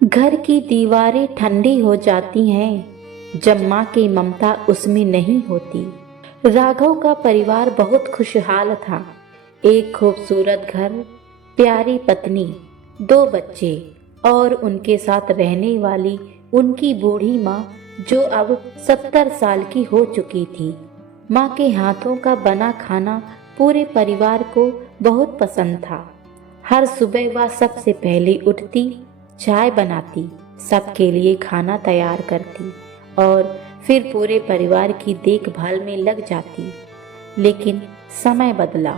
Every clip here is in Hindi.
घर की दीवारें ठंडी हो जाती हैं जब माँ की ममता उसमें नहीं होती। राघव का परिवार बहुत खुशहाल था। एक खूबसूरत घर, प्यारी पत्नी, दो बच्चे और उनके साथ रहने वाली उनकी बूढ़ी माँ जो अब 70 साल की हो चुकी थी। माँ के हाथों का बना खाना पूरे परिवार को बहुत पसंद था। हर सुबह वह सबसे पहले उठती, चाय बनाती, सबके लिए खाना तैयार करती और फिर पूरे परिवार की देखभाल में लग जाती। लेकिन समय बदला।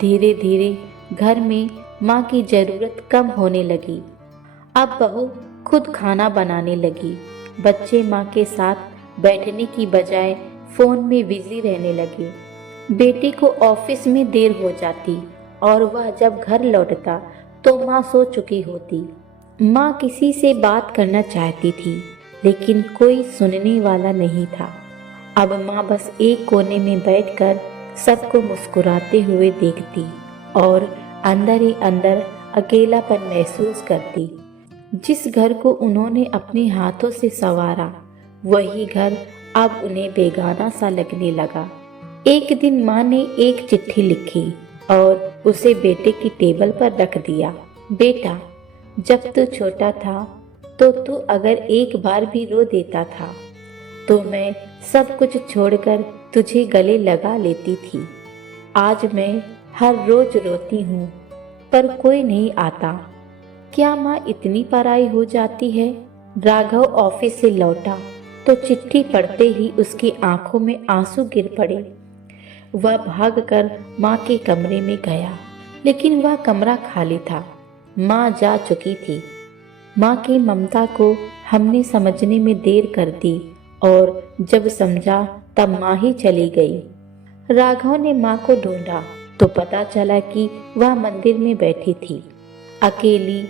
धीरे धीरे घर में माँ की जरूरत कम होने लगी। अब बहू खुद खाना बनाने लगी। बच्चे माँ के साथ बैठने की बजाय फोन में बिजी रहने लगे। बेटे को ऑफिस में देर हो जाती और वह जब घर लौटता तो माँ सो चुकी होती। माँ किसी से बात करना चाहती थी, लेकिन कोई सुनने वाला नहीं था। अब माँ बस एक कोने में बैठकर सबको मुस्कुराते हुए देखती और अंदर ही अंदर अकेलापन महसूस करती। जिस घर को उन्होंने अपने हाथों से संवारा, वही घर अब उन्हें बेगाना सा लगने लगा। एक दिन माँ ने एक चिट्ठी लिखी और उसे बेटे की टेबल पर रख दिया। बेटा, जब तू छोटा था तो तू अगर एक बार भी रो देता था तो मैं सब कुछ छोड़कर तुझे गले लगा लेती थी। आज मैं हर रोज रोती हूँ पर कोई नहीं आता। क्या माँ इतनी पराई हो जाती है? राघव ऑफिस से लौटा तो चिट्ठी पढ़ते ही उसकी आंखों में आंसू गिर पड़े। वह भागकर माँ के कमरे में गया, लेकिन वह कमरा खाली था। माँ जा चुकी थी। माँ की ममता को हमने समझने में देर कर दी और जब समझा तब माँ ही चली गई। राघव ने माँ को ढूंढा तो पता चला कि वह मंदिर में बैठी थी, अकेली,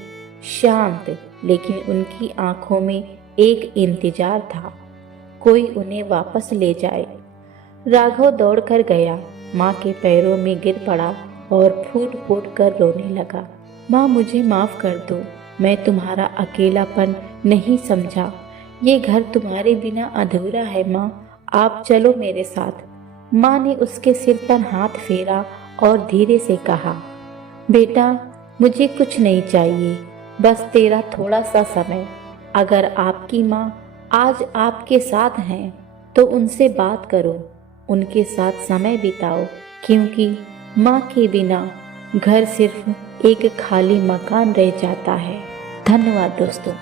शांत, लेकिन उनकी आंखों में एक इंतजार था, कोई उन्हें वापस ले जाए। राघव दौड़कर गया, माँ के पैरों में गिर पड़ा और फूट फूट कर रोने लगा। माँ, मुझे माफ कर दो, मैं तुम्हारा अकेलापन नहीं समझा। ये घर तुम्हारे बिना अधूरा है माँ, आप चलो मेरे साथ। माँ ने उसके सिर पर हाथ फेरा और धीरे से कहा, बेटा, मुझे कुछ नहीं चाहिए, बस तेरा थोड़ा सा समय। अगर आपकी माँ आज आपके साथ हैं तो उनसे बात करो, उनके साथ समय बिताओ, क्योंकि माँ के बिना घर सिर्फ एक खाली मकान रह जाता है। धन्यवाद दोस्तों।